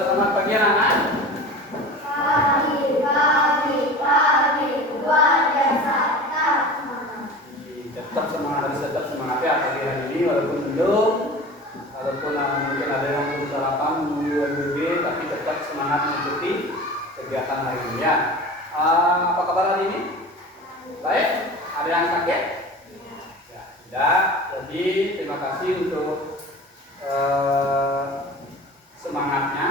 Selamat pagi anak-anak. Tetap semangat ya pagi hari ini, walaupun belum, walaupun mungkin ada yang belum sarapan, menunggu tapi tetap semangat mengikuti kegiatan hari ini ya. Apa kabar hari ini? Baik? Ada yang sakit? Ya, tidak. Jadi terima kasih untuk semangatnya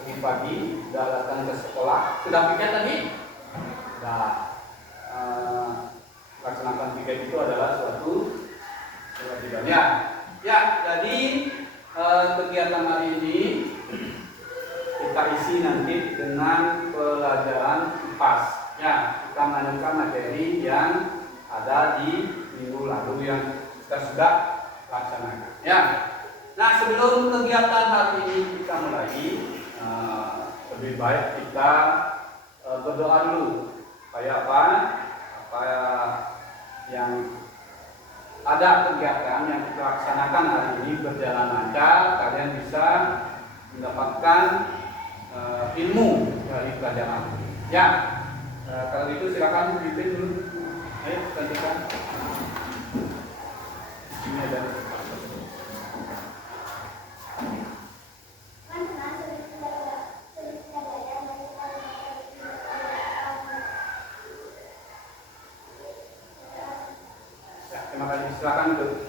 pagi-pagi sudah datang ke sekolah. Sudah piket tadi? Sudah. Laksanakan piket itu adalah suatu kewajiban ya. Ya, jadi kegiatan hari ini kita isi nanti dengan pelajaran IPAS. Ya, kita melanjutkan materi yang ada di minggu lalu yang kita sudah laksanakan. Ya. Nah, sebelum kegiatan hari ini kita mulai, lebih baik kita berdoa dulu. Supaya apa? Supaya yang ada kegiatan yang kita laksanakan hari ini berjalan lancar, kalian bisa mendapatkan ilmu dari pelajaran. Ya, kalau itu silakan pimpin dulu. Ayo, gantikan. Ini ada. Terima kasih, silakan dulu.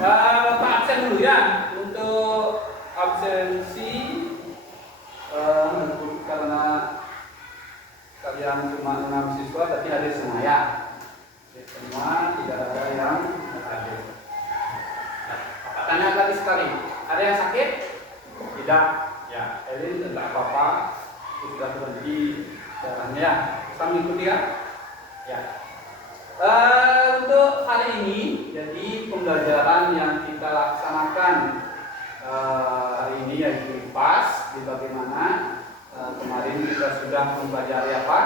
Bapak absen dulu ya untuk absensi karena kalian cuma 6 siswa tapi hadir semua ya. Semua tidak ada yang hadir. Bapak tanya lagi sekali, ada yang sakit? Tidak. Ya, Elin tidak apa-apa. Sudah berhenti jalannya ya. Bisa mengikuti ya? Ya. Untuk hari ini, jadi pembelajaran yang kita laksanakan hari ini yaitu IPAS. Di bagaimana kemarin kita sudah mempelajari apa?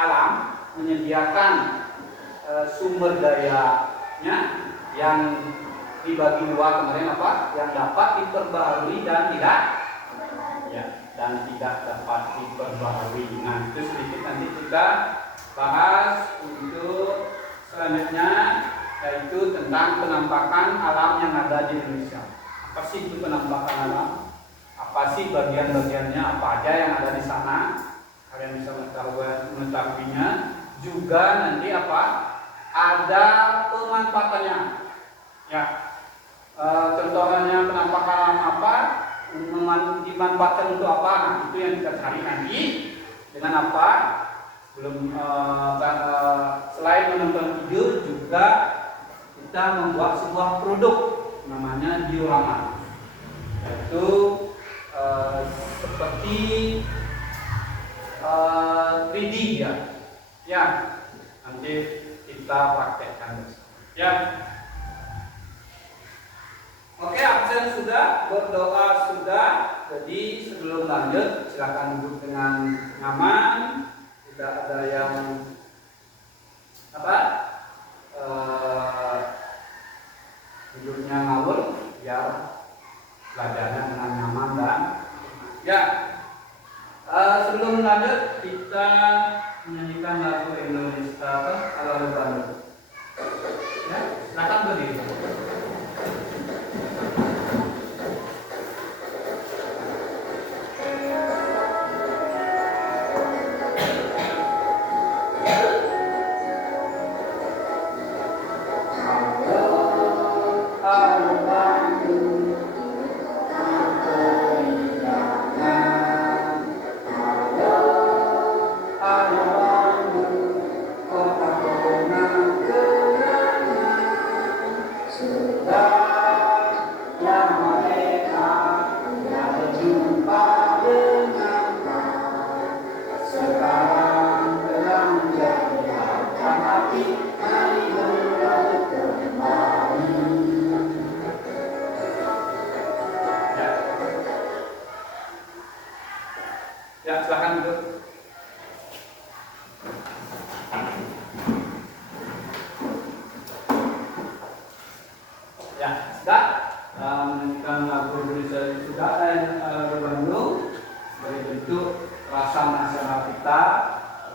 Alam menyediakan sumber dayanya yang dibagi dua kemarin apa? Yang dapat diperbaharui dan tidak. Ya. Dan tidak dapat diperbaharui. Nah, itu sedikit nanti kita bahas untuk selanjutnya, yaitu tentang penampakan alam yang ada di Indonesia. Apa sih itu penampakan alam? Apa sih bagian-bagiannya? Apa aja yang ada di sana? Kalian bisa mengetahuinya. Juga nanti apa? Ada pemanfaatannya. Ya. Contohnya penampakan alam apa? Dimanfaatkan untuk apa? Nah, itu yang kita cari nanti dengan apa? Selain menonton video juga kita membuat sebuah produk namanya diorama, yaitu seperti 3D ya. Ya, nanti kita praktekkan bersama. Ya. Oke, absen sudah, berdoa sudah. Jadi sebelum lanjut, silakan duduk dengan nyaman. Tidak ada yang duduknya ngawur, biar belajarnya dengan nyaman dan ya. Sebelum lanjut, kita menyanyikan lagu Indonesia ala Bandung. Ya, silakan berdiri. Ayo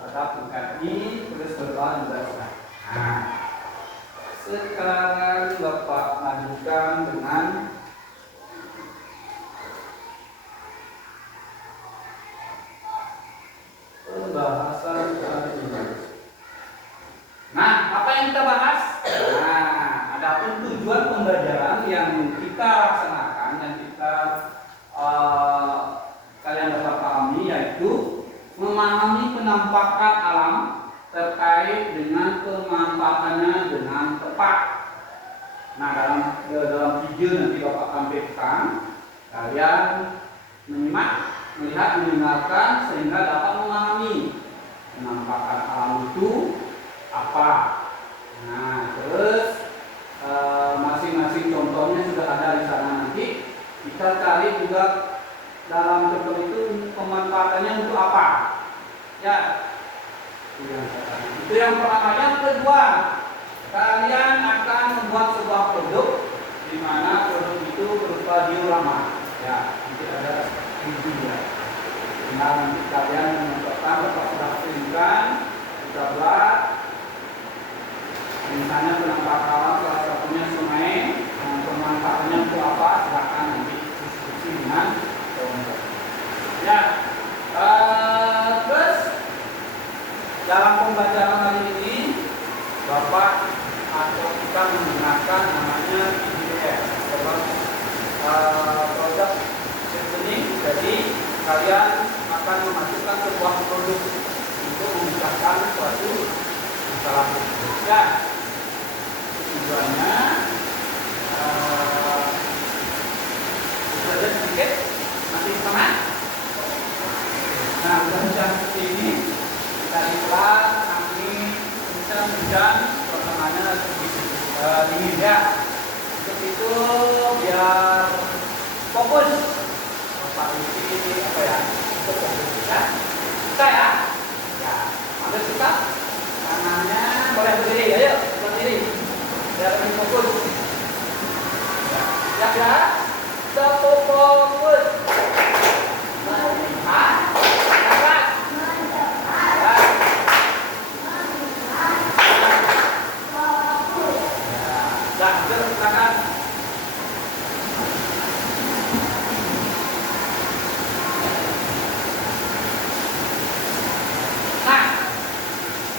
Tetap mengkaji, terus berdoa juga sudah. Nah, sekarang Bapak lanjutkan dengan pembahasan kali ini. Nah, apa yang kita bahas? Nah, adapun tujuan pembelajaran yang kita laksanakan, yang kita kalian dapat pahami, yaitu memahami penampakan alam terkait dengan pemanfaatannya dengan tepat. Nah, dalam video nanti Bapak tampilkan, kalian menyimak, melihat, mendengarkan sehingga dapat memahami penampakan alam itu apa. Nah, terus masing-masing contohnya sudah ada di sana, nanti kita cari juga dalam contoh itu pemanfaatannya untuk apa. Ya, itu yang pertama. Yang kedua, kalian akan membuat sebuah produk di mana produk itu berupa diorama. Ya, nanti ada video ya. Nah, nanti kalian menentukan, Bapak sudah kirimkan, kita buat. Misalnya penampakan alam, salah satunya sungai, pemanfaatannya untuk apa? Silakan nanti diskusi dengan kelompok. Ya, terus dalam pembelajaran kali ini Bapak atau kita menggunakan namanya PDS atau produk designing. Jadi kalian akan memasukkan sebuah produk untuk memudahkan suatu masalah. Ya, tujuannya saja sedikit nanti sama. Nah, hujan seperti ini kita iklan nanti hujan suasananya dingin ya. Untuk itu biar fokus Bapak ini apa ya, untuk fokus ya. Kita ya, ambil kita tangannya boleh berdiri, ayo berdiri biar lebih fokus. Ya, stop fokus.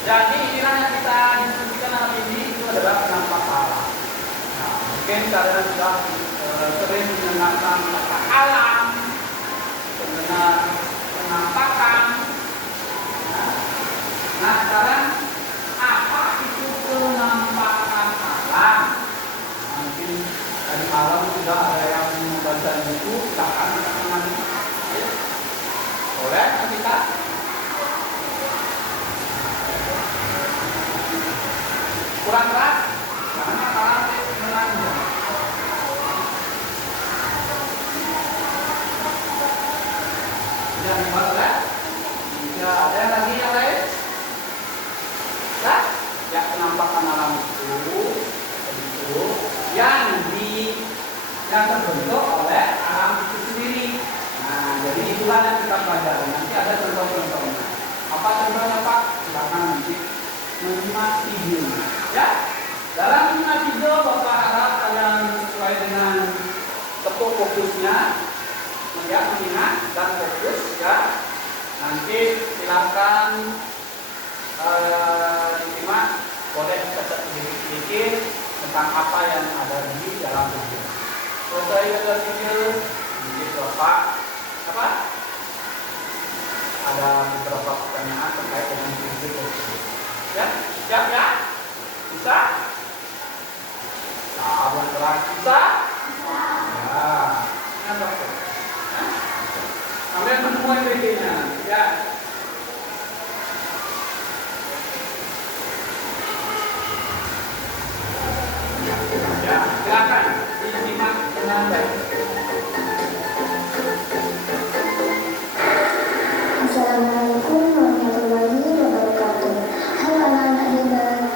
Jadi inilah yang kita diskusikan hari ini, itu adalah penampakan alam. Nah, mungkin kalian sudah sering mendengarkan kata alam, mendengar penampakan. Nah, sekarang apa itu penampakan alam? Mungkin tadi malam sudah ada yang membaca buku, silakan nanti. Boleh kita? Kurang keras karena kalah menang. Jangan dibuat ya. Jika ada lagi yang lain, ya penampakan alam itu yang terbentuk oleh alam itu sendiri. Nah, jadi itulah yang kita pelajari. Nanti ada contoh-contohnya. Apa contohnya Pak? Silakan nanti menyimak videonya. Ya, dalam menyimak video Bapak harap kalian sesuai dengan tepuk fokusnya, mengingat dan fokus ya. Nanti silakan disimak, boleh catat sedikit tentang apa yang ada di dalam video. Selesai video sedikit Bapak apa? Ada beberapa pertanyaan terkait dengan video tersebut. Ya, siap ya? Bisa? Boleh keras bisa? Ya, kenapa? Kalian menemukan videonya, ya. Ya, silakan disimak dengan baik. Assalamualaikum warahmatullahi wabarakatuh. Halo anak-anak hebat.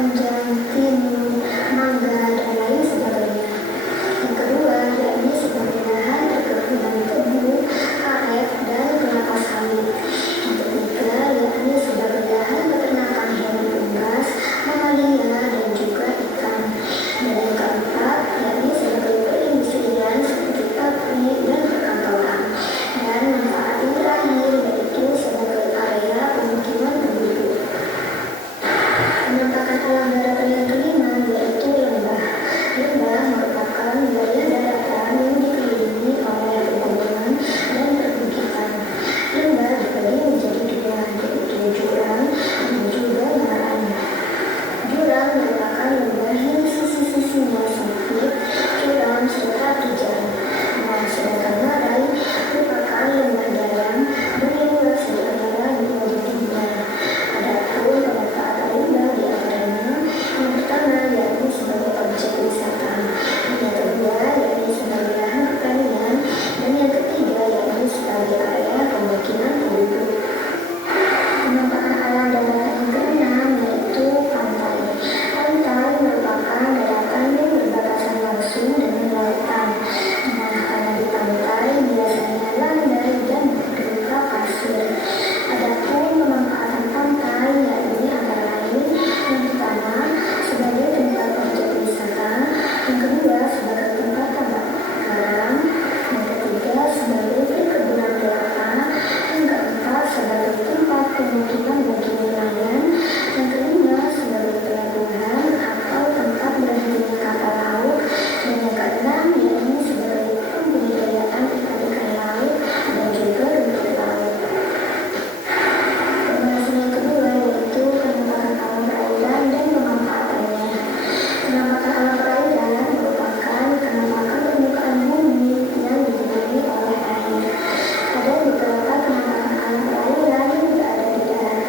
panjang, timun, mangga, dan lain sebagainya. Yang kedua, yakni sebagai lahan perkebunan tebu, karet, dan kelapa sawit. Yang ketiga, yakni sebagai lahan peternakan hewan unggas, mamalia, dan juga ikan. Dan yang keempat, yakni sebagai perindustrian seperti pabrik dan perkantoran. Dan manfaat yang terakhir yaitu sebagai area pemukiman penduduk. Penampakan alam daratan yang kelima yaitu lembah. Lembah merupakan wilayah daratan yang dikelilingi oleh pegunungan dan perbukitan. Lembah dibagi menjadi dua, yaitu jurang dan juga maran. Jurang merupakan lembah yang sisi-sisinya sempit, curam serta terjal. Sedangkan marai merupakan lembah dalam dan yang luas di antara dua ketinggian. Adapun pemanfaatan lembah di antaranya, yang pertama yakni sebagai objek wisata, yang kedua yakni sebagai lahan pertanian, dan yang ketiga yakni sebagai area pemukiman penduduk. Penampakan alam daratan yang keenam yaitu pantai. Pantai merupakan daratan yang berbatasan langsung dengan lautan. Nah, karena di pantai biasanya landai dan berupa pasir. Adapun pemanfaatan pantai yakni antara lain yang pertama sebagai tempat objek wisata, yang kedua sebagai tempat tambak garam, yang ketiga sebagai perkebunan kelapa, yang keempat sebagai tempat pemukiman bagi nelayan, yang kelima sebagai pelabuhan atau tempat berhentinya kapal laut, dan yang keenam yakni sebagai pembudidayaan ikan-ikan laut dan juga rumput laut. Pembahasan yang kedua yaitu penampakan alam perairan dan pemanfaatannya. Penampakan alam perairan merupakan penampakan permukaan bumi yang dikelilingi oleh air. Ada beberapa penampakan alam perairan yang berada di darat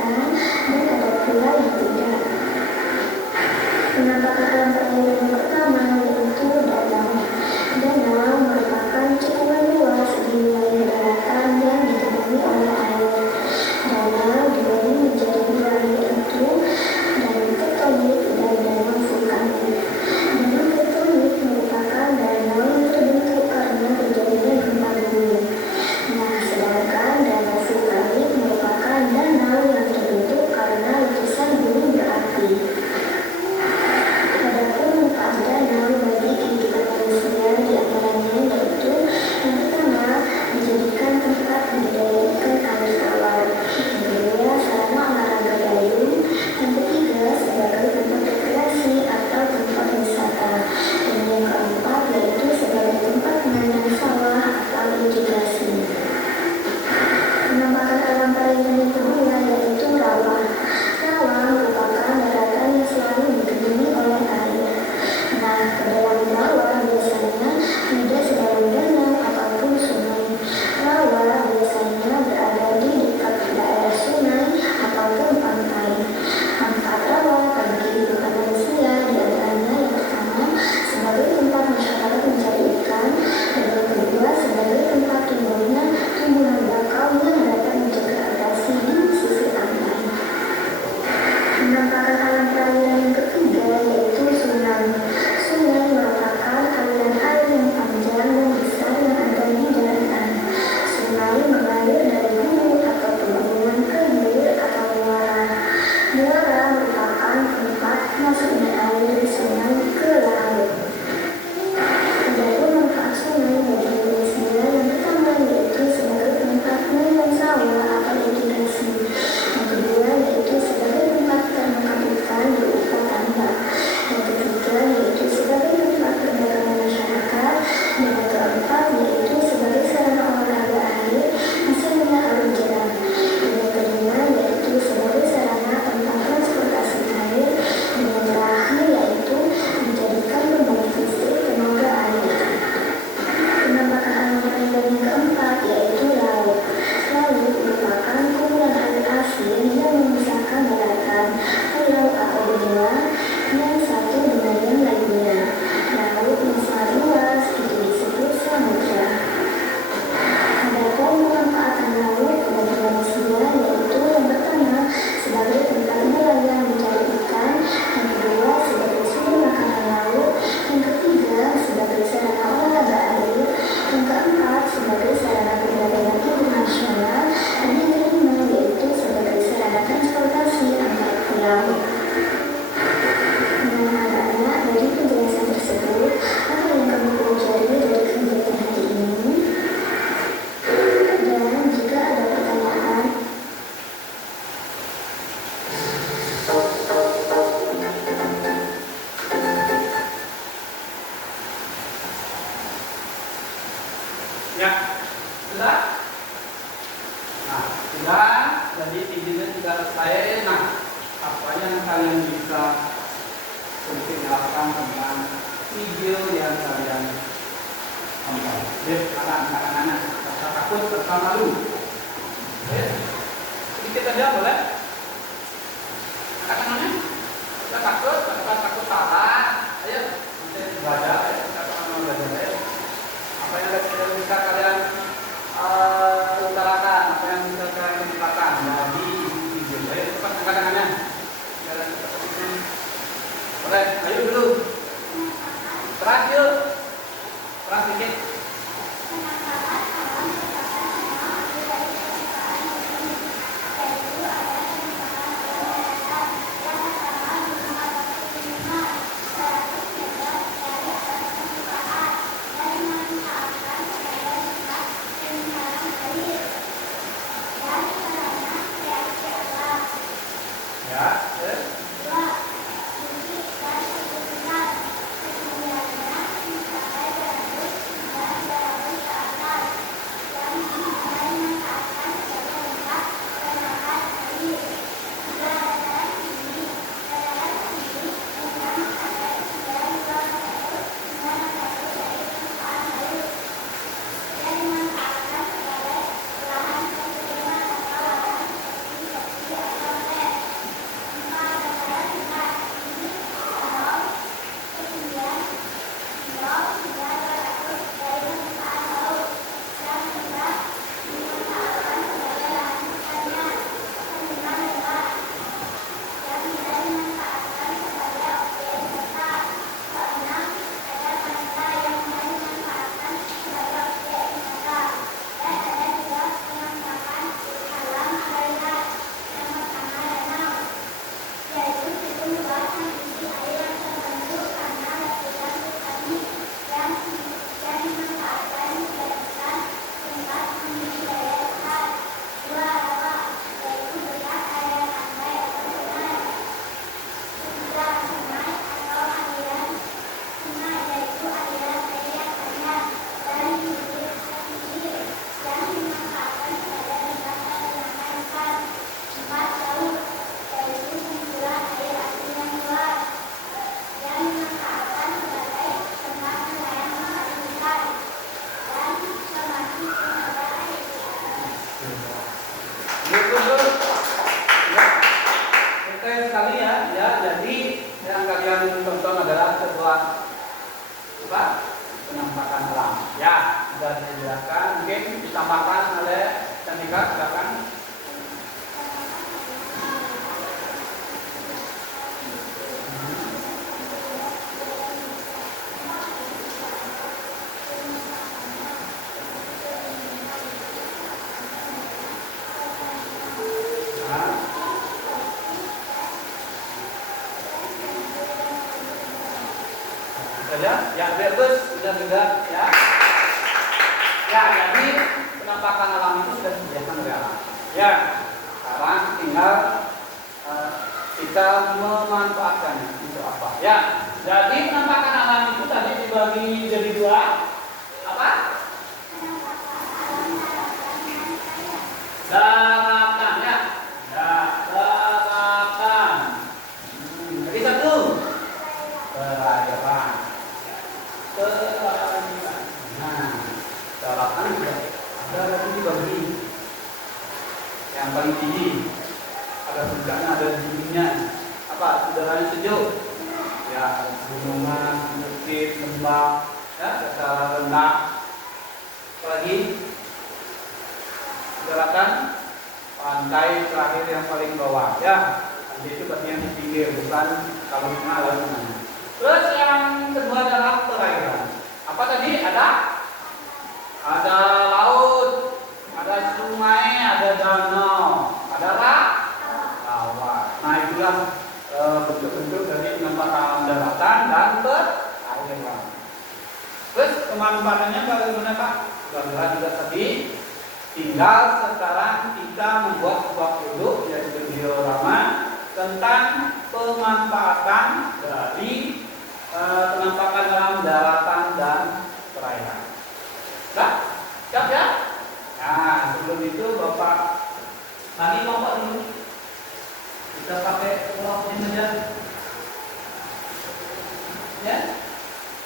kalian bisa sedikit jelaskan tentang video yang kalian tonton? Anak-anak, rasa takut, rasa malu. Sedikit aja boleh? Anak-anak, kita takut, takut salah. Ayo, kita belajar. Kita belajar. Apa yang bisa kalian utarakan, apa yang bisa kalian utarakan dari video? Ayo cepat angkat tangannya. Boleh, ayo dulu. Terakhir, sedikit. Penampakan alam. Ya, sudah dijelaskan. Mungkin ditambahkan oleh Cantika, silakan. Ya, bagus, sudah juga ya. Ya, jadi penampakan alam itu sudah disediakan oleh alam. Ya, sekarang tinggal kita memanfaatkannya untuk apa? Ya, jadi penampakan alam itu tadi dibagi jadi dua. Apa? Daratan ya. Daratan. Jadi satu. Perairan. Nah, daratan juga ada dibagi. Yang paling tinggi ada puncaknya, ada dinginnya. Apa? Udaranya sejuk. Ya, gunungan, bukit, lembah, ya, dataran rendah. Apalagi daratan pantai terakhir yang paling bawah. Ya, nanti itu bagian di pinggir, bukan kalau tengah lalu tengahnya. Terus yang kedua adalah perairan. Apa tadi? Ada laut, ada sungai, ada danau, ada apa? Rawa. Nah, itulah bentuk-bentuk dari penampakan daratan dan perairan. Terus pemanfaatannya bagaimana, Pak? Bagaimana juga tadi. Tinggal sekarang kita membuat sebuah produk yaitu diorama tentang pemanfaatan dari penampakan dalam daratan dan perairan. Nah, siap ya? Nah, sebelum itu Bapak tadi kelompok dulu. Kita pakai log ini aja. Ya.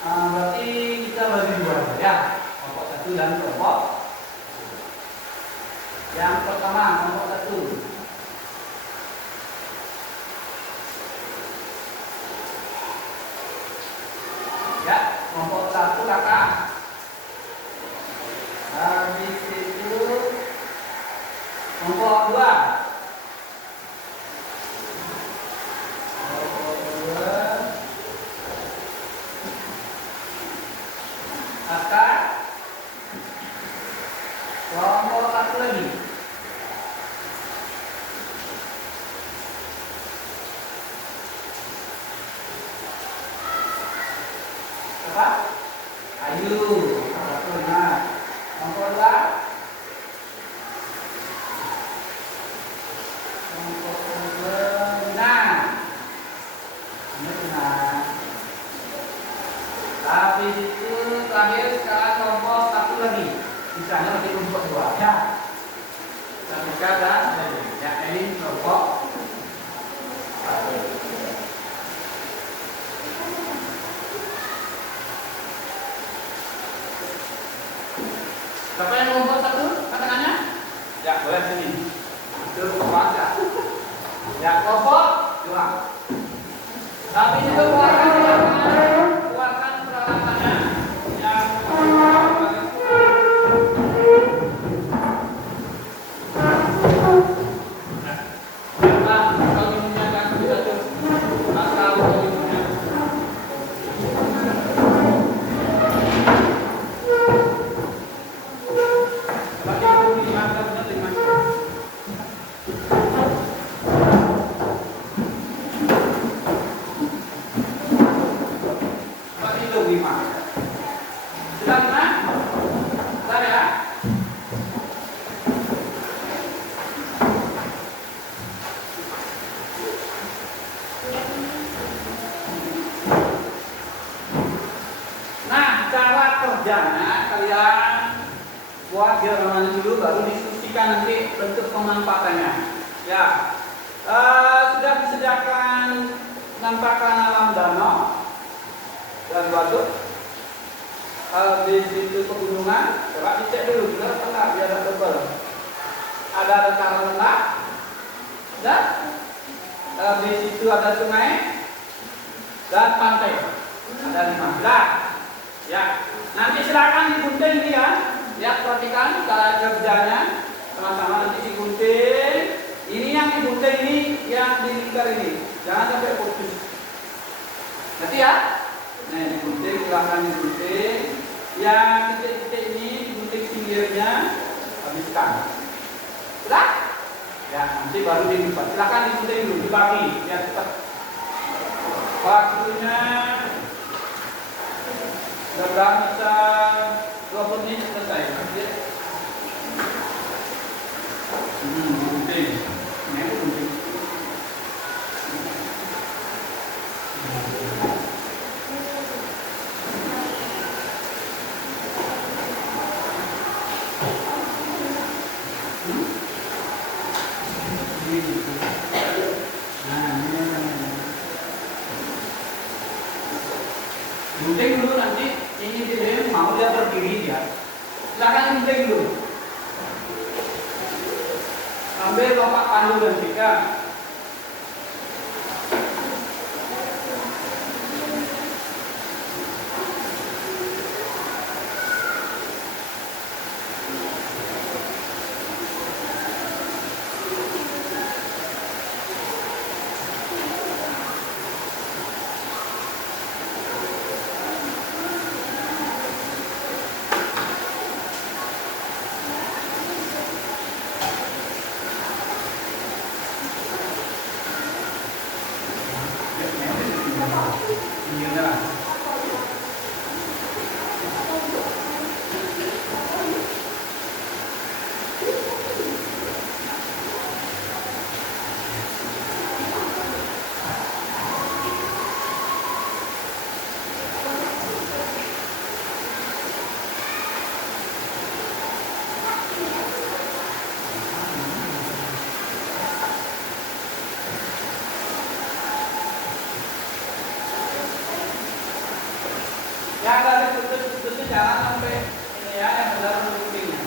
Berarti kita bagi dua ya. Kelompok satu dan kelompok yang pertama, kelompok satu. Ya, kelompok satu kakak. Habis itu kelompok dua. Kelompok dua. Kakak. Kelompok satu lagi. Apa? Ayu. Satu benar. Kelompok dua. Kelompok dua benar. Ini benar. Habis itu terakhir sekarang kelompok satu lagi. Misalnya nanti kelompok dua. Ya. Ketika dan ya ini kelompok satu. Siapa yang kelompok satu? Tangannya? Ya, boleh sini. Itu kelompok aja. Ya, kelompok dua. Habis itu keluarkan peralatannya. Yang kerjanya kalian buat diagramannya dulu, baru diskusikan nanti bentuk pemanfaatannya. Ya, sudah disediakan penampakan alam danau dan waduk. Di situ pegunungan, coba dicek dulu, benar apa enggak biar ada tebal. Ada dataran rendah, dan di situ ada sungai dan pantai. Ada 15. Ya, nanti silakan digunting dia. Ya, perhatikan cara kerjanya sama-sama nanti digunting. Ini yang digunting, ini yang dilingkar ini. Jangan sampai putus. Nanti ya. Nah, digunting, silakan digunting. Yang titik-titik ini digunting pinggirnya, habiskan. Sudah? Ya, nanti baru dilipat. Silakan digunting dulu, dibagi biar cepat. Waktunya mudah-mudahan bisa 20 menit selesai. Penting. Ini itu penting. Gunting dulu nanti ini dia mau dia berdiri dia. Silakan gunting dulu. Ambil lompat pandu dan tiga. jangan sampai ini ya yang benar pentingnya.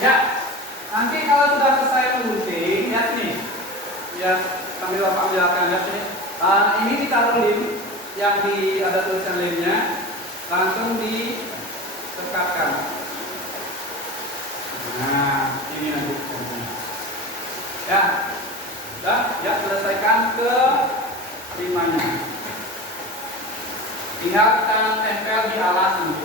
Ya, nanti kalau sudah selesai menggunting, lihat nih, lihat sambil Bapak menjelaskan, lihat ini. Ini ditaruh lem yang ada tulisan lemnya, langsung ditekatkan. Nah, ini nanti. Ya, sudah, ya selesaikan ke limanya. Tinggal kita tempel di alas nanti.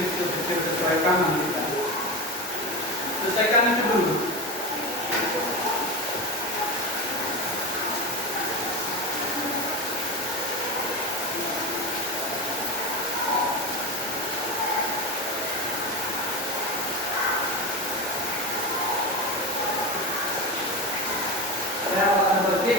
kecil-kecil sesuaikan nanti kan. Selesaikan itu dulu. Saya akan berhenti.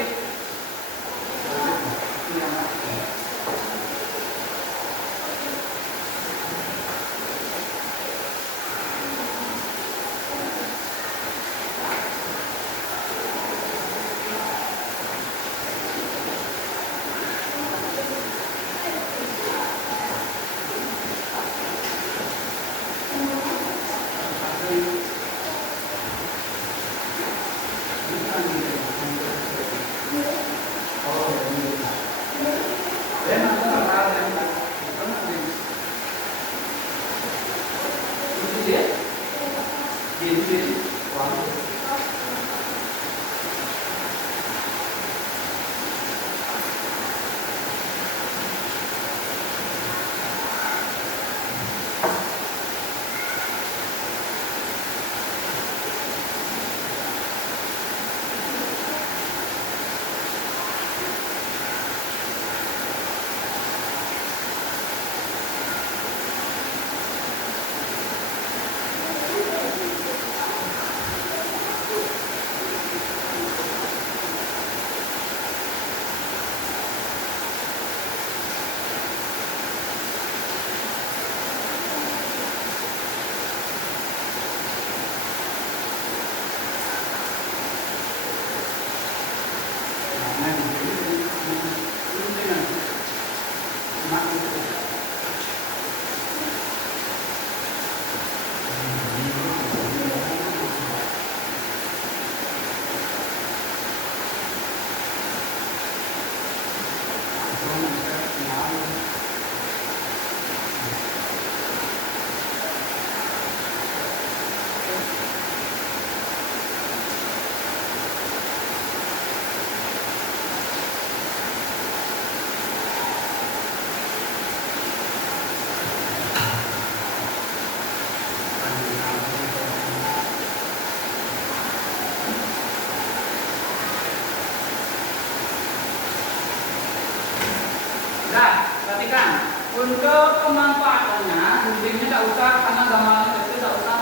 Perhatikan, untuk pemanfaatannya guntingnya tidak usah, karena gambaran kecil tidak usah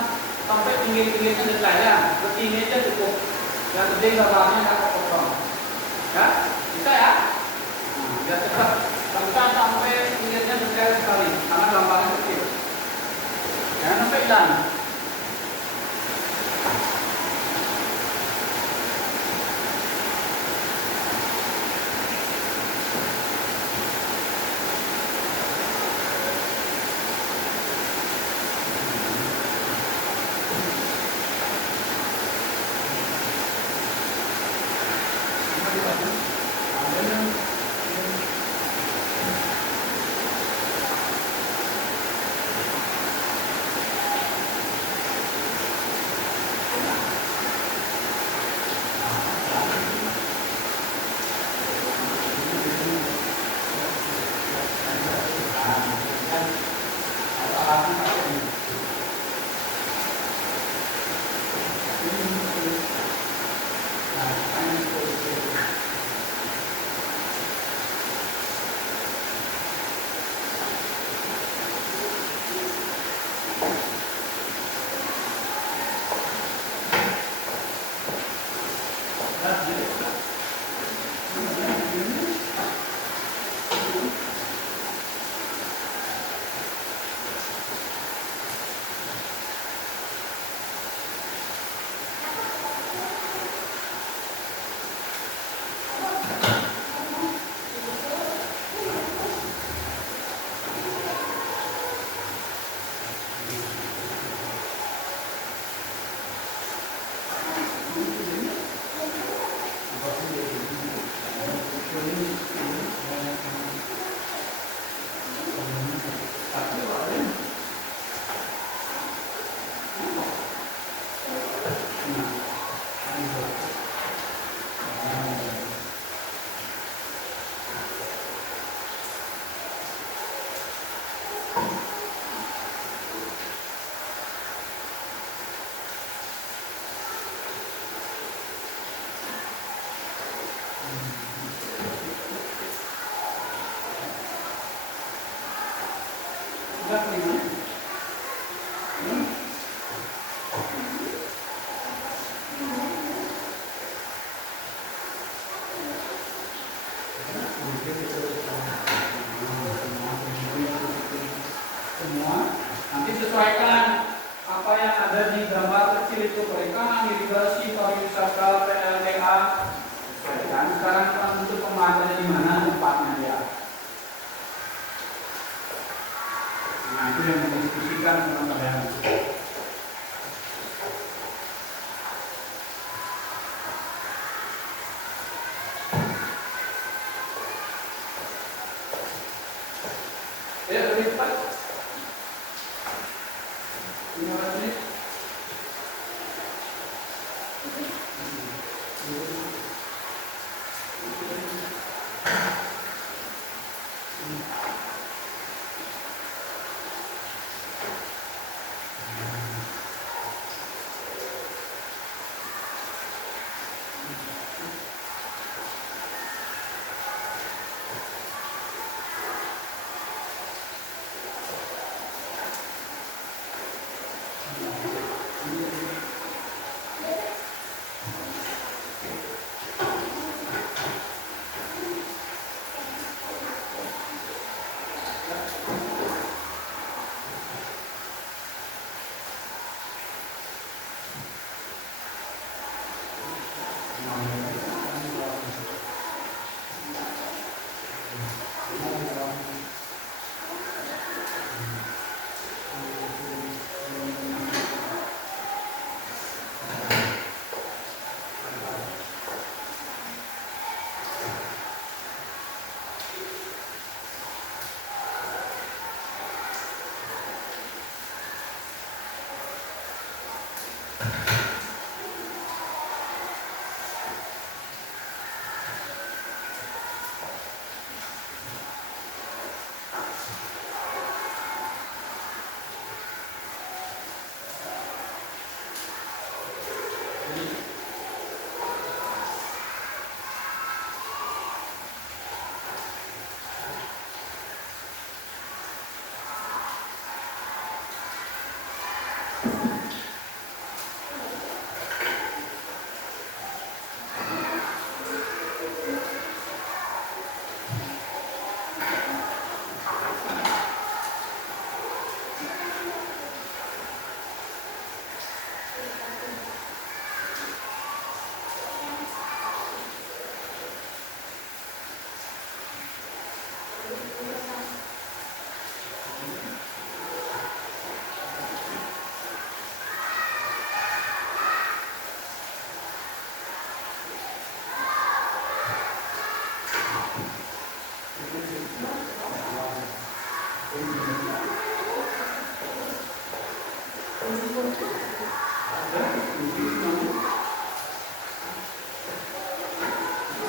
sampai pinggir-pinggirnya detail ya, begini aja cukup. Yang penting gambarnya tidak potong, ya bisa ya. Nah, biar cepat, tidak usah sampai pinggirnya detail sekali, karena gambarnya kecil. Jangan sampai hilang. Sudah kelima. Semua nanti sesuaikan apa yang ada di gambar kecil itu, perikanan, irigasi, pariwisata, PLTA. Sesuaikan. Sekarang kita bentuk pemanfaatnya di mana tempatnya ya. Nah itu yang didiskusikan teman-teman. Ya lebih cepat. 15 menit.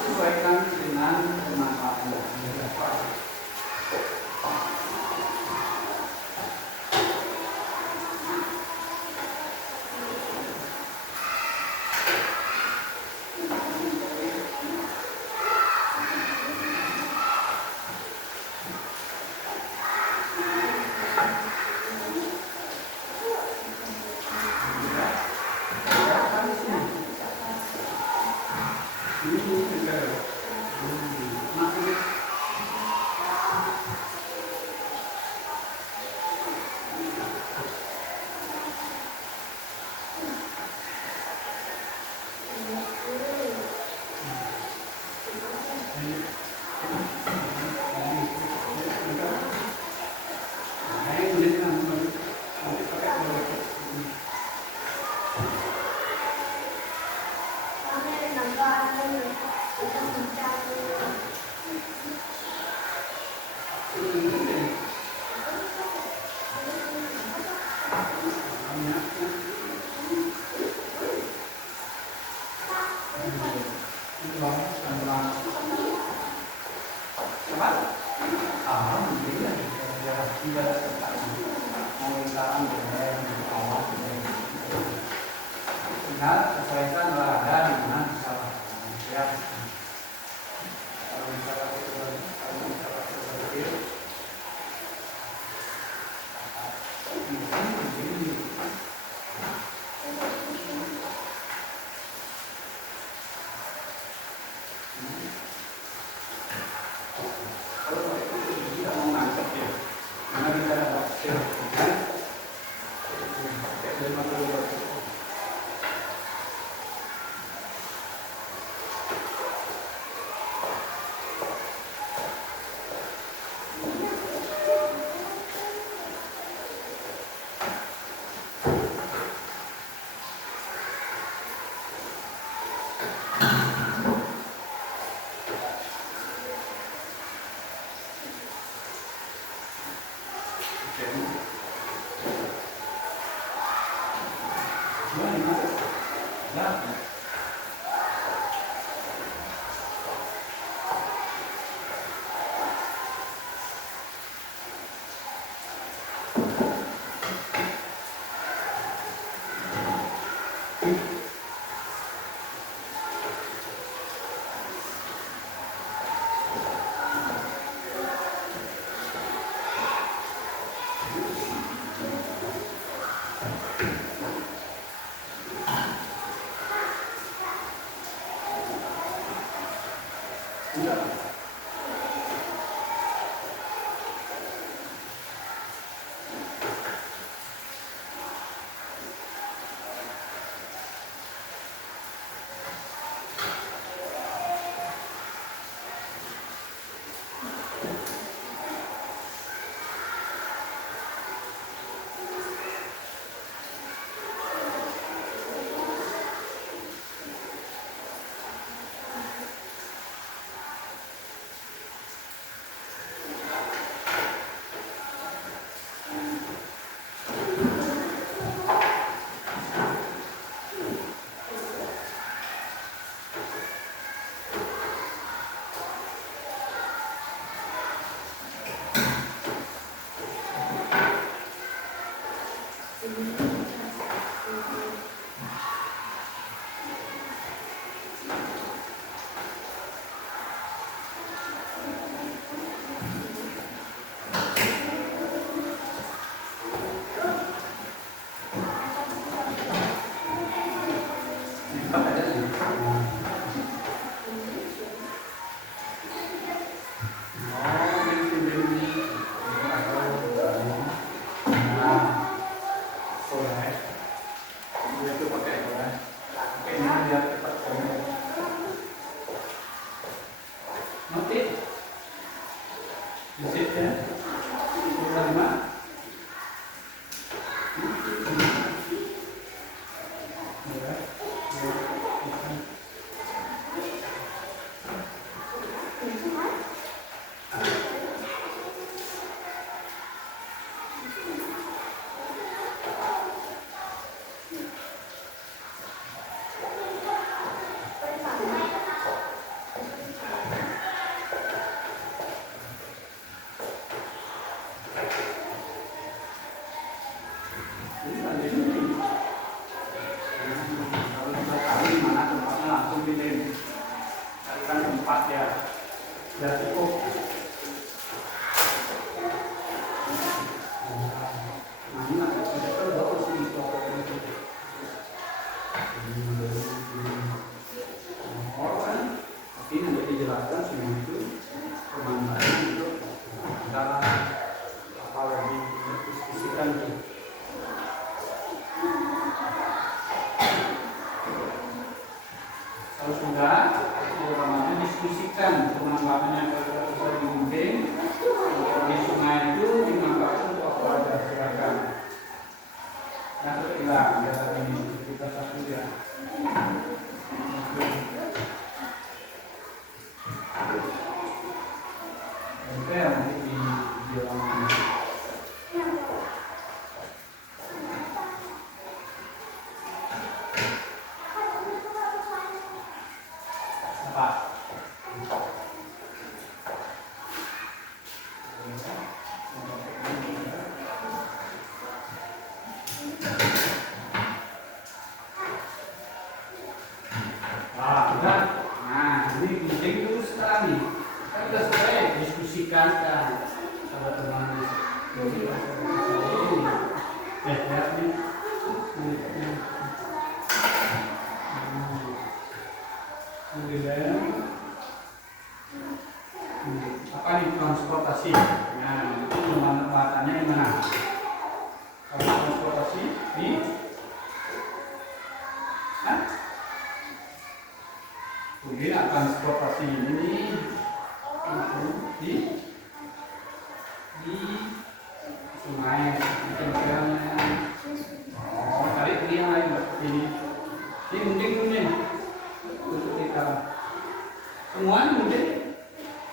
Sesuaikan dengan pemanfaatannya.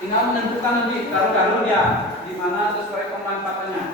Tinggal menentukan nanti taruh dia di mana sesuai pemanfaatannya.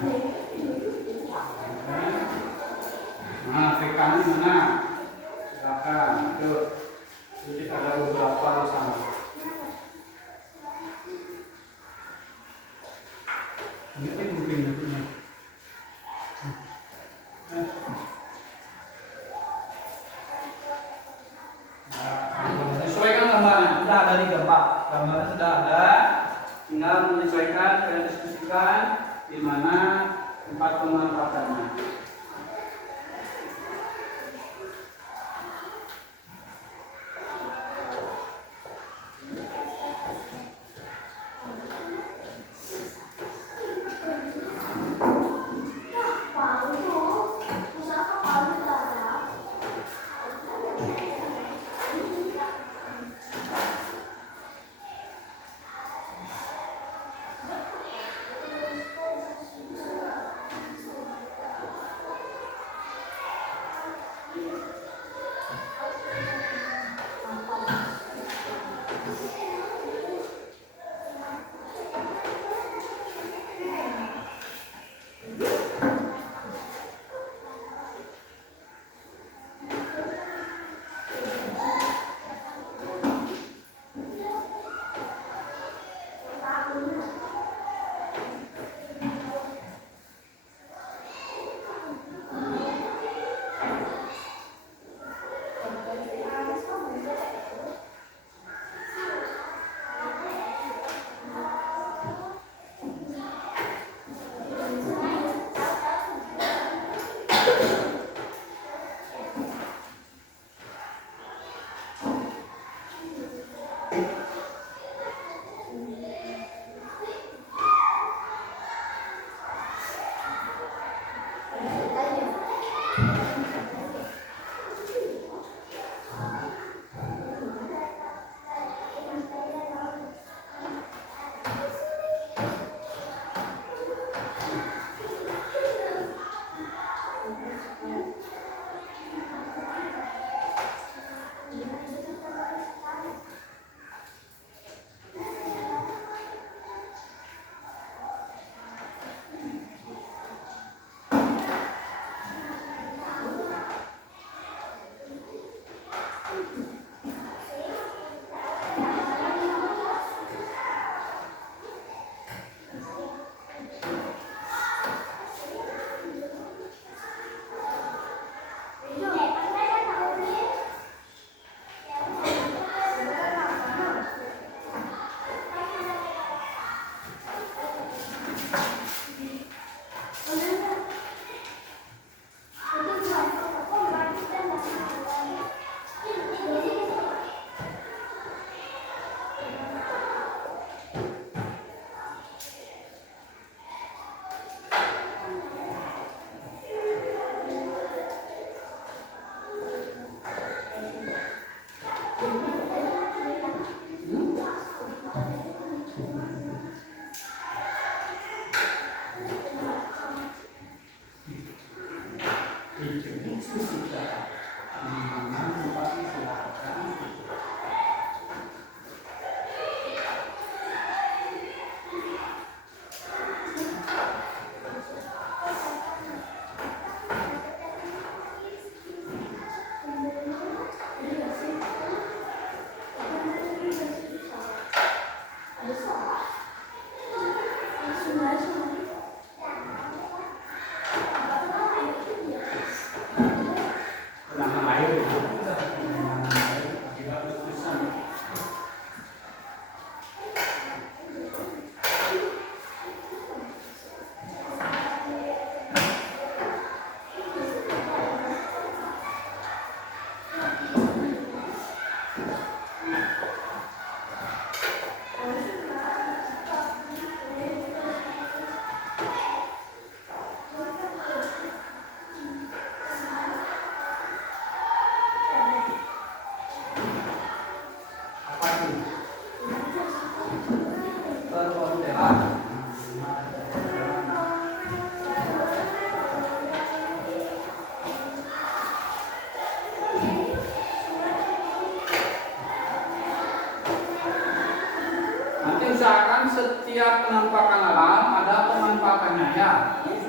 Nah, PK-nya mana? Silakan. Yuk. Jadi ada beberapa di sana. Ini kan mungkin nantinya. Menyesuaikan gambarnya sudah ada di gambar. Gambarnya sudah ada. Tinggal menyesuaikan dan diskusikan di mana tempat pemanfaatannya.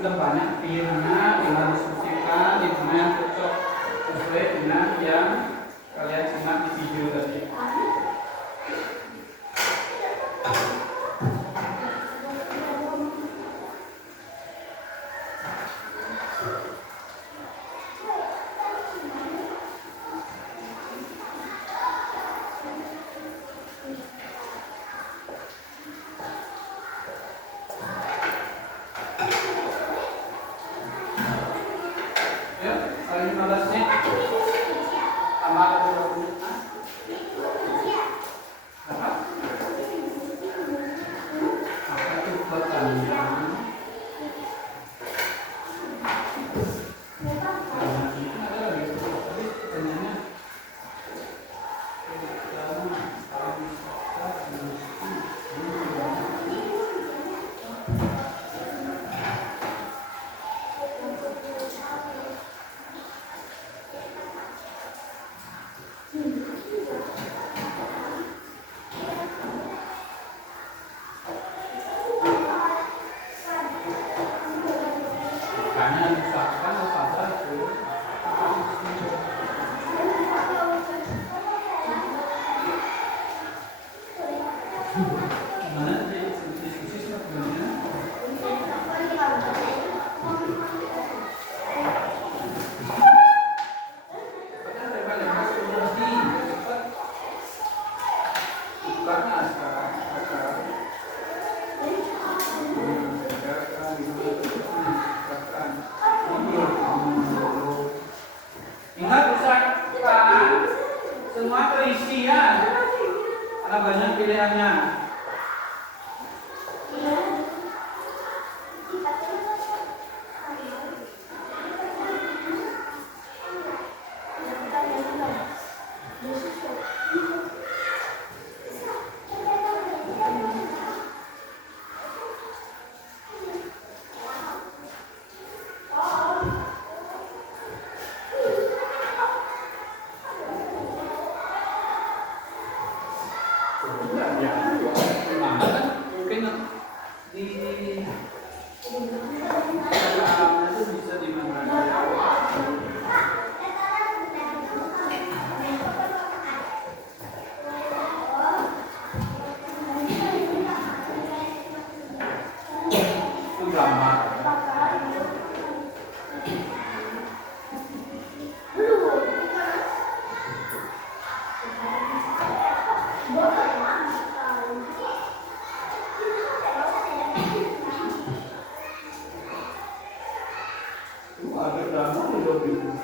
sudah banyak pilihannya, tinggal diskusikan di mana yang cocok sesuai dengan yang kalian simak di video tadi. Ya, kali 15 nih. Tambah ada 20. Apa? Apa itu pertanyaan? Karena misalkan pada itu mana diskusi sebelumnya ingat usahakan semua terisi ya, karena banyak pilihannya. Mungkin di itu bisa dimana? Itu gambar. Ada gambar udah bingung.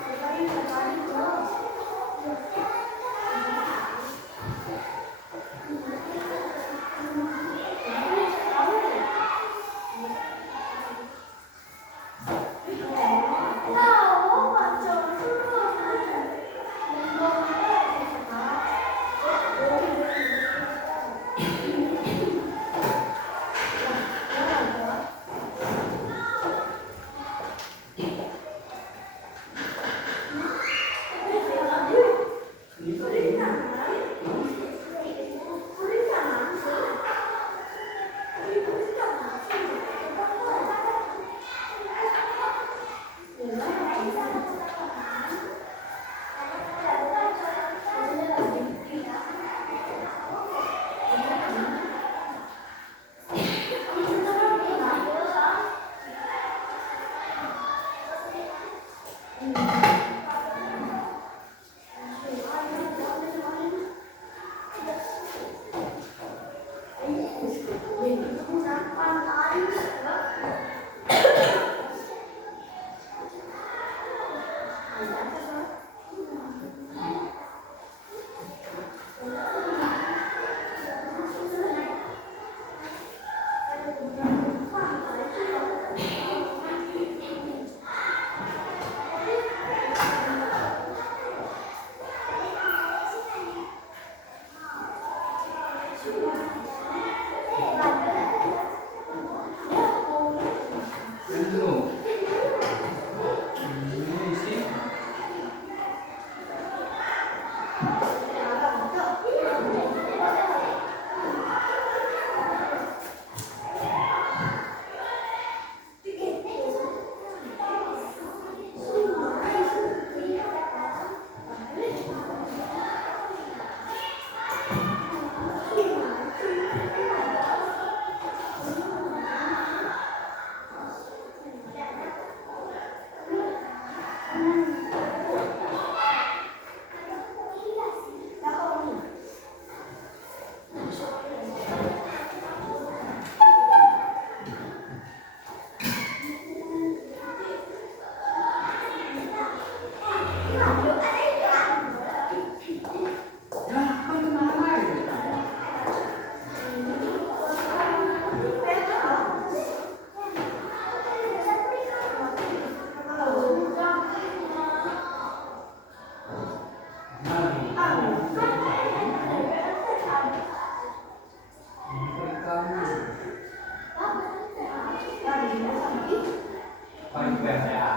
paling keren ya.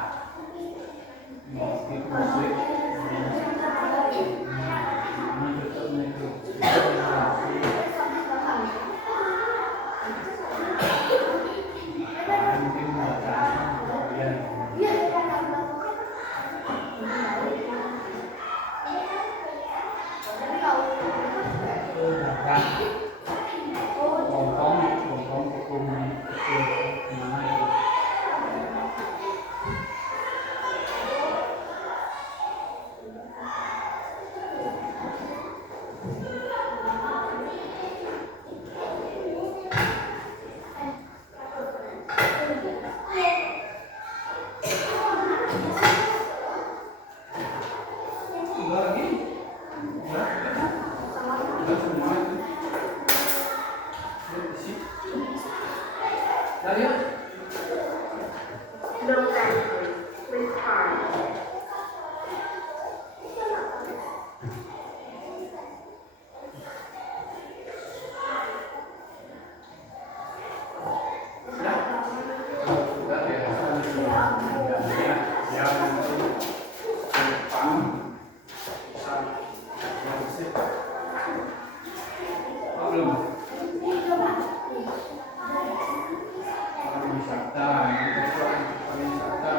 Ini musik. Ini betulnya itu. Mungkin kalian. Bongkong hukum kecil mana itu? Dua lagi? Udah semua itu. Udah isi. Dah ya. No battery. Please charge. Sudah ya. Yang Jepang belum pariwisata itu pariwisata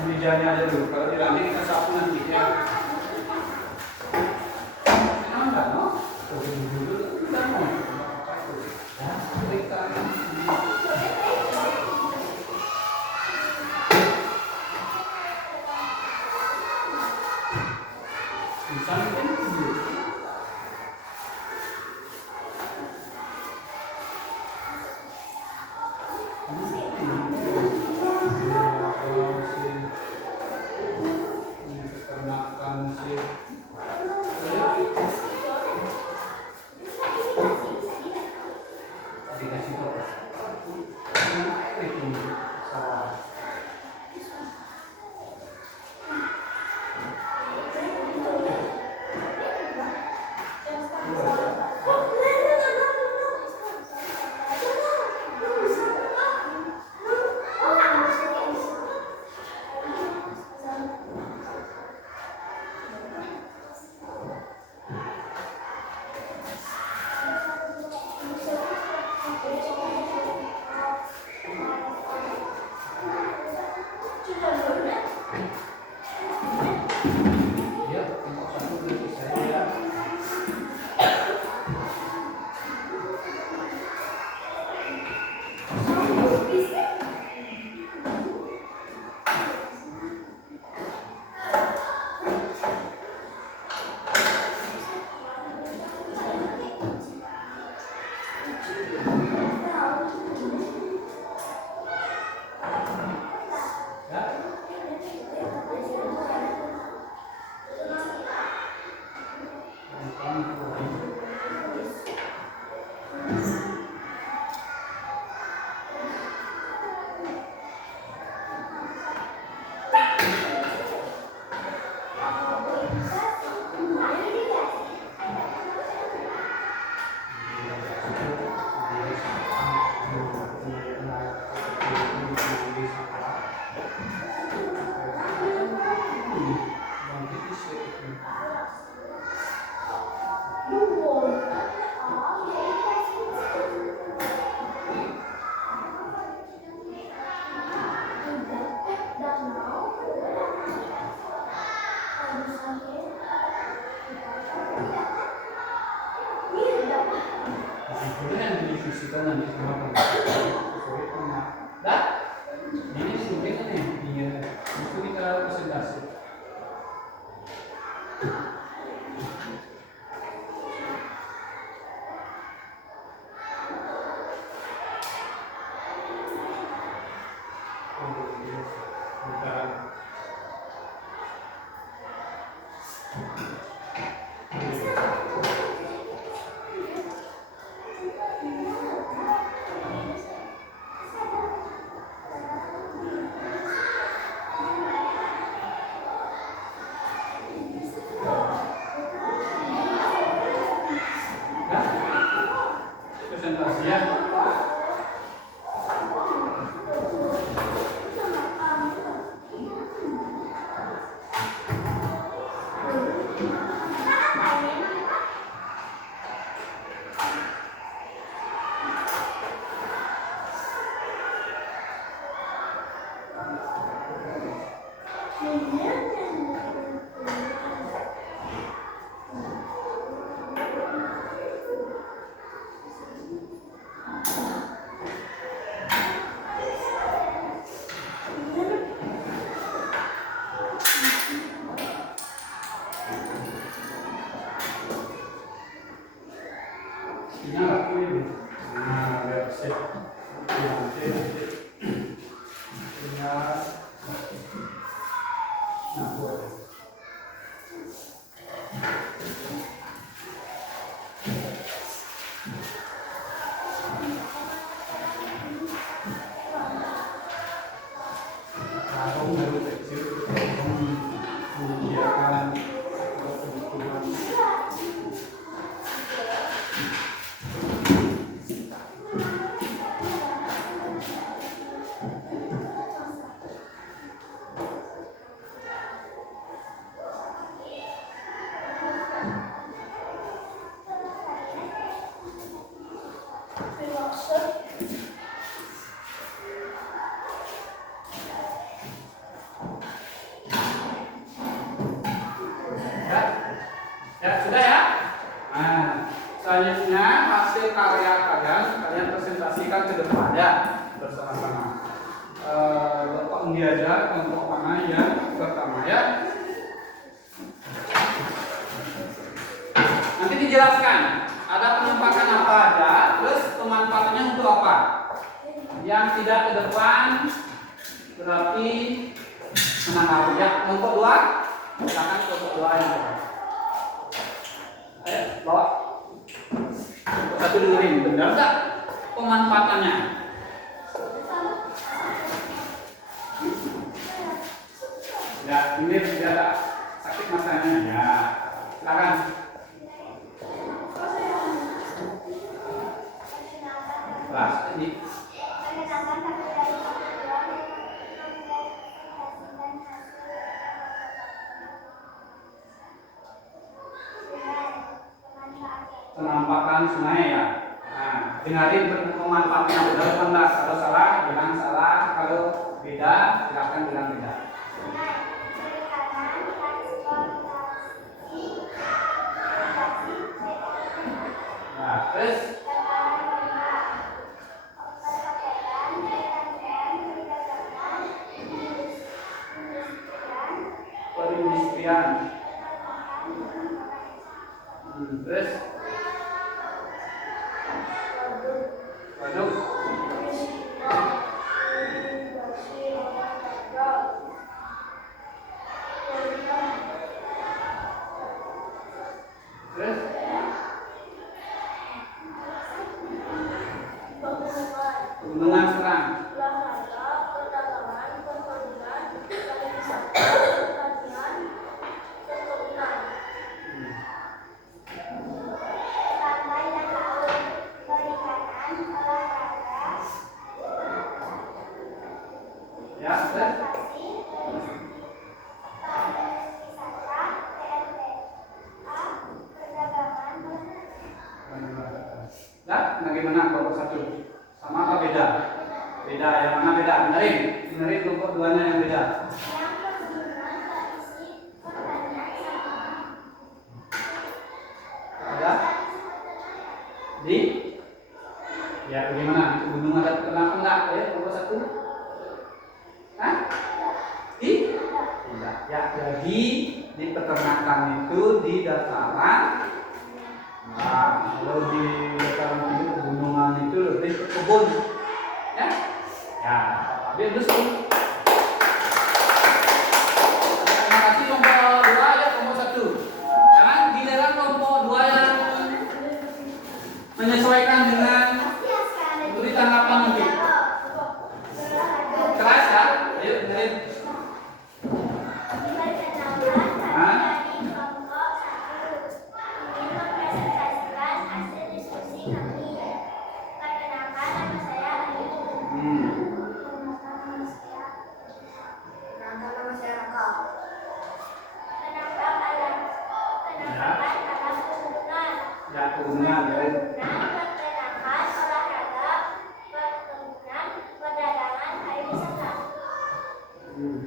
Mejanya aja dulu. Kalau di lantai kita sapu nanti ya. Enggak, no? Dulu kita mau apa itu? Ya, kita bisa mungkin dulu. Dah? Ini sulit nih. Iya. Itu kita presentasi. Presentasi ya. Ini aku ini. Nah, biar sip. Ya. Nah, boleh. Aku baru kecil, menyediakan kebutuhan. Ya, sudah ya. Nah, selanjutnya hasil karya kalian presentasikan ke depan ya bersama-sama. Bapak mengajar kelompok mana yang pertama ya. Nanti dijelaskan ada penumpakan apa aja, terus pemanfaatannya untuk apa. Yang tidak ke depan berarti menanggapi ya. Kelompok 2, silakan kelompok 2 yang depan. Ayo, bawa. Satu dengerin, benar nggak pemanfaatannya? Ya, ini tidak sakit masanya. Ya, silakan. Kelas ini. Penampakan sungai ya. Nah, dengarin pemanfaatnya benar atau enggak. Kalau salah, bilang salah. Kalau beda, silakan bilang beda. Nah, terus perindustrian. Terus waduk. Terus pegunungan serang. Ya, terus nah, bagaimana kelompok 1? Sama apa beda? Beda, yang mana beda? Benerin kelompok 2-nya yang beda. Ada? Di? Ya, bagaimana? gunung ada terkenal enggak? Ya, nomor 1. Hah? Tidak. Ya, jadi di peternakan itu di dataran. Nah, kalau di dataran tinggi pegunungan itu lebih ke kebun. Ya? Ya, tapi itu sih. Terima kasih kelompok 2 ya, kelompok 1. Jangan giliran kelompok 2 yang menyesuaikan dengan beri tanggapan nanti. Keras ya? Ayo, dengerin. Ya, kegunungan ya.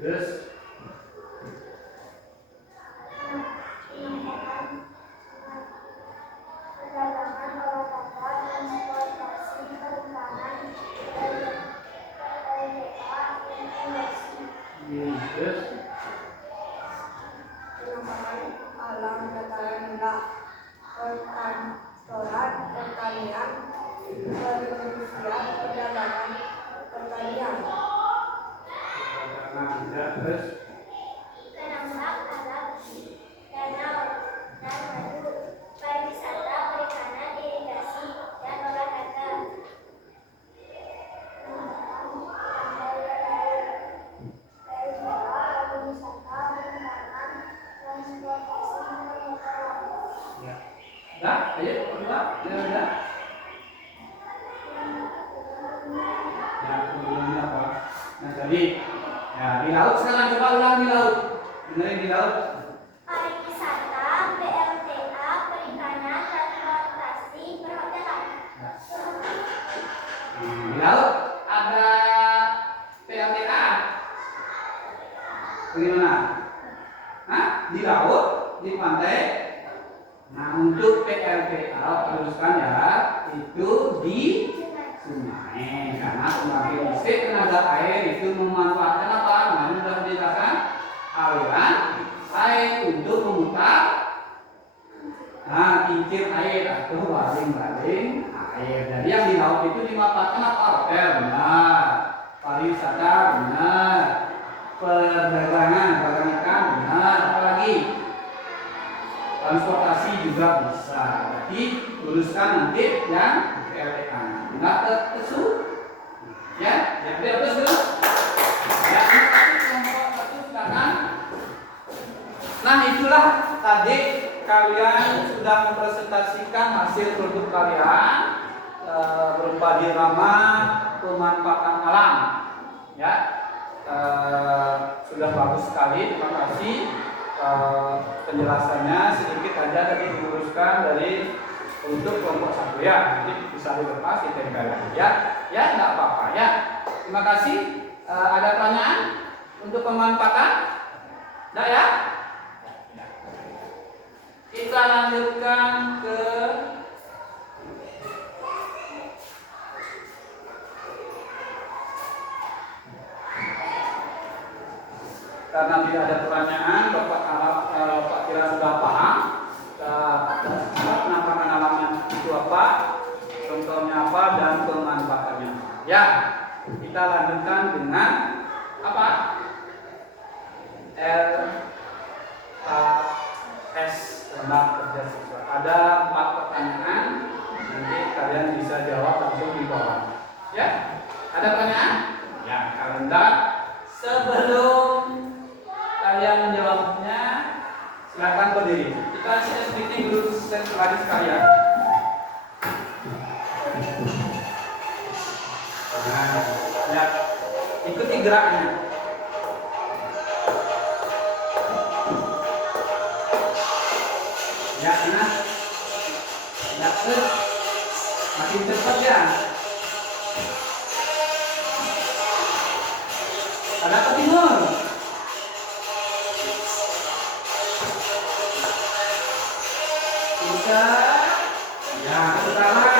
Terus terus alam, dataran rendah, perkantoran, pertanian, perindustrian, perdagangan, pertanian. ya, terus Penambang alam, danau, dan madu, pariwisata, perikanan, irigasi, dan olahraga. ya. Dah, ayo, coba. Ya. Ya, kegunungan apa? Nah, tadi ya di laut sekarang coba ulang di laut. Dengerin di laut. Pariwisata, PLTA, perikanan, transportasi, perhotelan. Di laut ada PLTA. Bagaimana? Hah? Di laut, di pantai. Nah, untuk PLTA teruskan ya, itu di sungai. Karena pembangkit listrik tenaga air itu memanfaatkan apa? Nah, ini sudah dijelaskan aliran air untuk memutar kincir air atau baling-baling air. Jadi yang di laut itu dimanfaatkan apa? Hotel, benar. Pariwisata, benar. Perdagangan, dagang ikan, benar. Apalagi transportasi juga bisa. Jadi luruskan nanti yang PLTA. Enggak terkesu. Ya, terus dulu. Ya, ini kelompok 1 silakan. Nah, itulah tadi kalian sudah mempresentasikan hasil produk kalian berupa diorama pemanfaatan alam. Ya, sudah bagus sekali. Terima kasih. Penjelasannya sedikit aja tadi diluruskan dari untuk kelompok 1 ya, nanti bisa dilepas ditempel lagi ya nggak apa-apa ya. Terima kasih. Ada pertanyaan untuk pemanfaatan? Nggak ya? Kita lanjutkan ke karena tidak ada pertanyaan, Bapak kira sudah paham penampakan alamnya itu apa, contohnya apa, dan pemanfaatannya. Ya, kita lanjutkan dengan apa? LKS, lembar kerja siswa. Ada 4 pertanyaan, nanti kalian bisa jawab langsung di bawah. Ya, ada pertanyaan? Ya, kalender. Sebelum kalian menjawabnya, silakan berdiri. Kita sedikit dulu lagi sekalian. Nah, ya, ikuti geraknya. Ya, enak. Ya, terus makin cepat ya. Ada ke timur. Bisa. Ya, ke utara.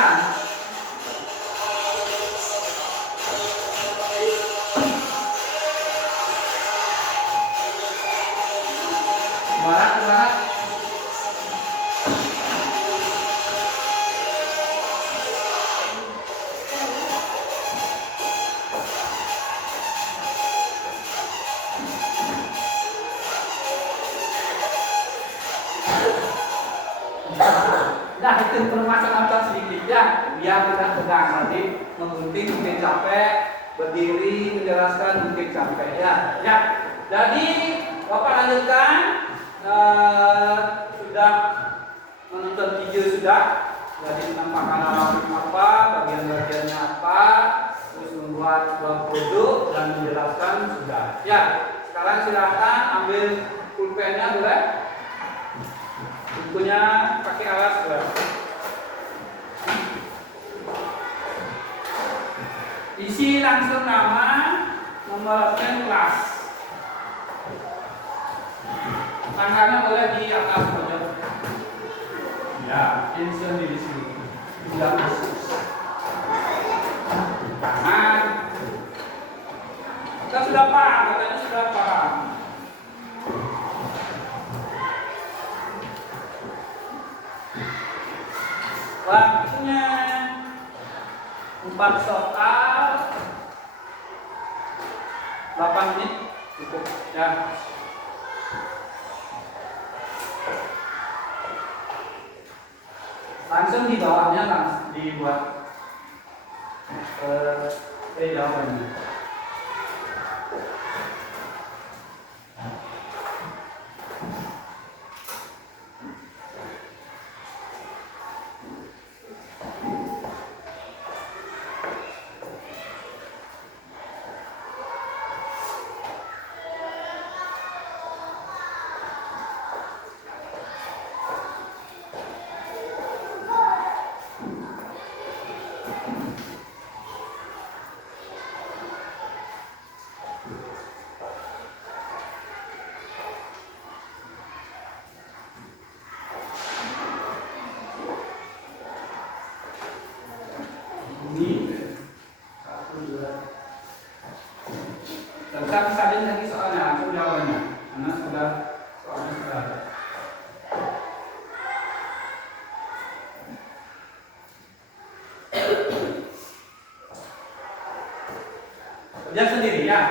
menggunting mungkin capek, berdiri menjelaskan mungkin capek ya. Ya. Jadi Bapak lanjutkan. Sudah menonton video sudah. Jadi menampakkan alat apa, bagian-bagiannya apa, terus membuat produk dan menjelaskan sudah. Ya. Sekarang silakan ambil pulpennya boleh. Bukunya pakai alas boleh. Isi langsung nama, nomor absen kelas. Tangannya boleh di atas pojok. Ya, insert di sini. Tidak khusus. Tangan. Kita sudah paham, katanya sudah paham. Waktunya 4 soal 8 menit cukup ya. Langsung di bawahnya langsung dibuat jawabannya. Ini 1, 2. Tetap salin lagi soalnya, langsung jawabannya. Karena sudah soalnya sudah ada. Kerja sendiri ya.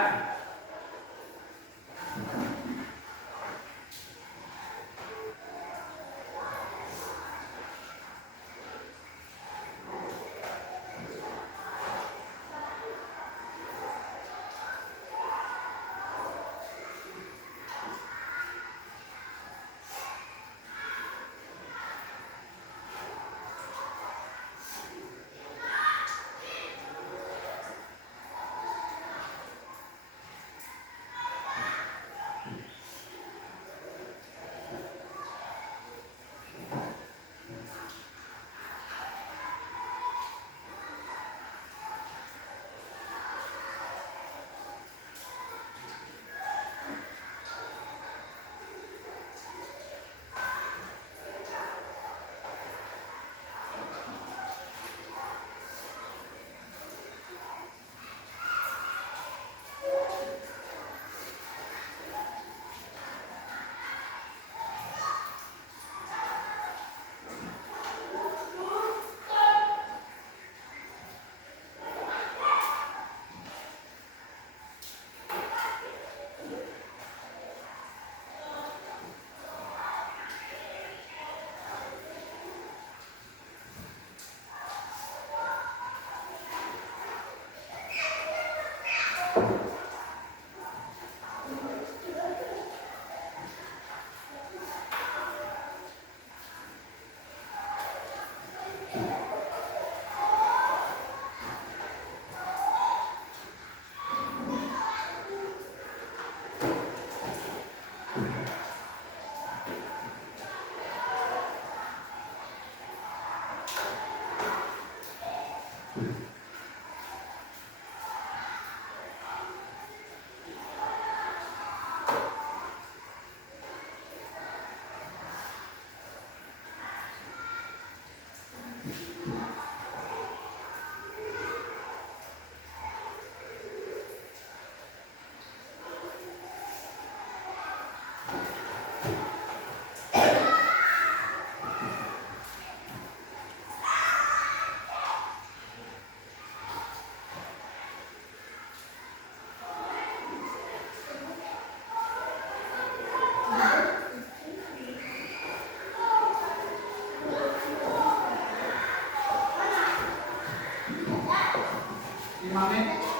menit.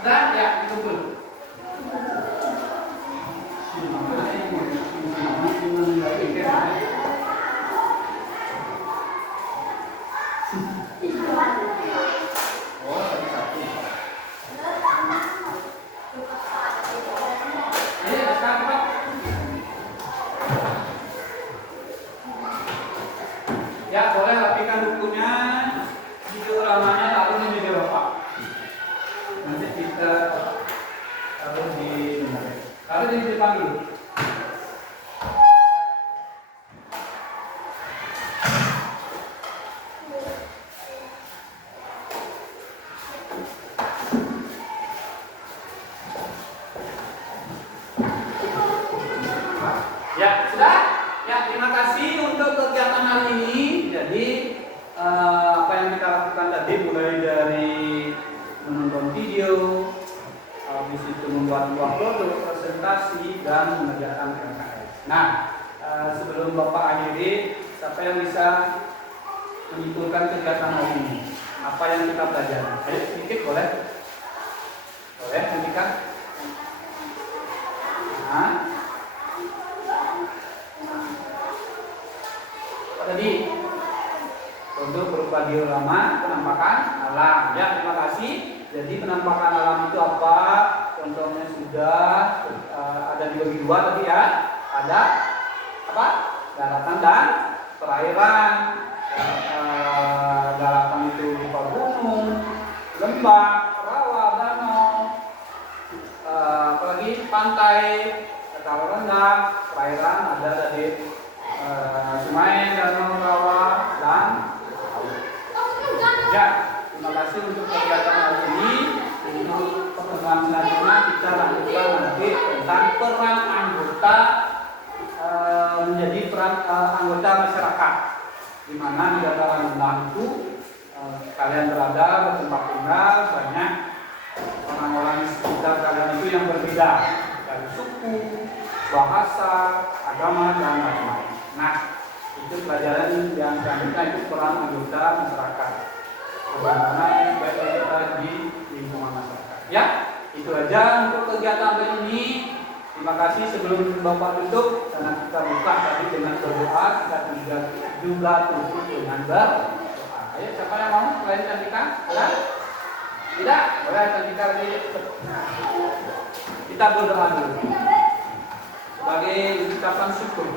Dan ya, kumpul. Oh, satu. Ayo, sekarang Pak. Ya, boleh rapikan bukunya, dioramanya taruh di meja Bapak. Nanti kita taruh di depan dulu. Ya, sudah? Ya, terima kasih untuk kegiatan hari ini. Jadi, apa yang kita lakukan tadi mulai dari menonton video, habis itu membuat buah produk, presentasi, dan mengerjakan LKS. Nah, sebelum Bapak akhiri, siapa yang bisa menyimpulkan kegiatan hari ini? Apa yang kita pelajari? Ayo sedikit boleh? Boleh, hentikan. Nah, tadi untuk berupa diorama penampakan alam. Ya, terima kasih. Jadi penampakan alam itu apa? Contohnya sudah ada dibagi dua tadi ya. Ada apa? Daratan dan perairan. Daratan itu berupa gunung, lembah, rawa, danau, apalagi pantai, dataran rendah, perairan ada tadi sungai, danau, rawa, dan laut. Ya, terima kasih untuk kegiatan hari ini. Untuk pertemuan selanjutnya kita lanjutkan nanti tentang peran anggota menjadi peran anggota masyarakat, di mana di dataran rendah itu kalian berada bertempat tinggal banyak orang-orang di sekitar kalian itu yang berbeda dari suku, bahasa, agama, dan lain-lain. Nah, itu pelajaran yang selanjutnya itu peran anggota masyarakat. Bagaimana kita di lingkungan masyarakat. Ya, itu aja untuk kegiatan hari ini. Terima kasih. Sebelum Bapak tutup, karena kita buka tadi dengan berdoa, kita juga tutup dengan berdoa. Ayo, siapa yang mau selain Cantika? Ada? Tidak? Boleh Cantika lagi. Kita berdoa dulu sebagai ucapan syukur.